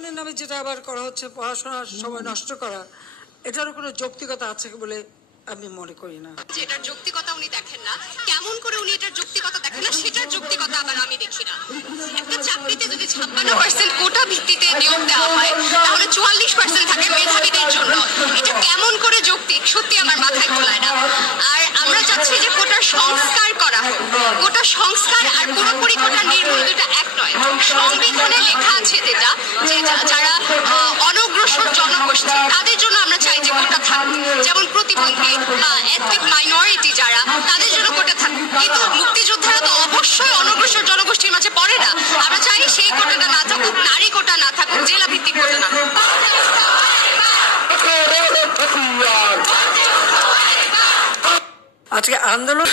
আন্দোলনের নামে যেটা আবার করা হচ্ছে, পড়াশোনার সময় নষ্ট করা, এটারও কোনো যৌক্তিকতা আছে বলে আমি মনে করি না। যেটার যৌক্তিকতা উনি দেখেন না, কেমন করে উনি এটার যৌক্তিকতা দেখেন না, সেটার যৌক্তিকতা আবার আমি দেখি না। একটা চাকরিতে যদি 56% কোটা ভিত্তিতে নিয়োগ দেওয়া হয়, তাহলে 44% থাকে মেধাবীদের জন্য। এটা কেমন করে যৌক্তিক, সত্যি আমার মাথায় গোলায় না। আর আমরা চাচ্ছি যে কোটার সংস্কার করা হোক। কোটা সংস্কার আর পুরোপুরি কোটা নির্মূল দুটো এক নয়। সংবিধানে লেখা আছে যেটা, যে যারা অনগ্রসর জনগোষ্ঠী, তাদের জন্য আমরা চাই যে কোটা থাকুক। যেমন প্রতিবন্ধী বা এথনিক মাইনরিটি যারা, তাদের জন্য কোটা থাকুক। কিন্তু মুক্তিযোদ্ধারা তো অবশ্যই অনগ্রসর জনগোষ্ঠীর মাঝে পড়ে না। আমরা চাই সেই কোটাটা না থাকুক, নারী কোটা না থাকুক, জেলা ভিত্তিক কোটা না থাকুক। আজকে আন্দোলন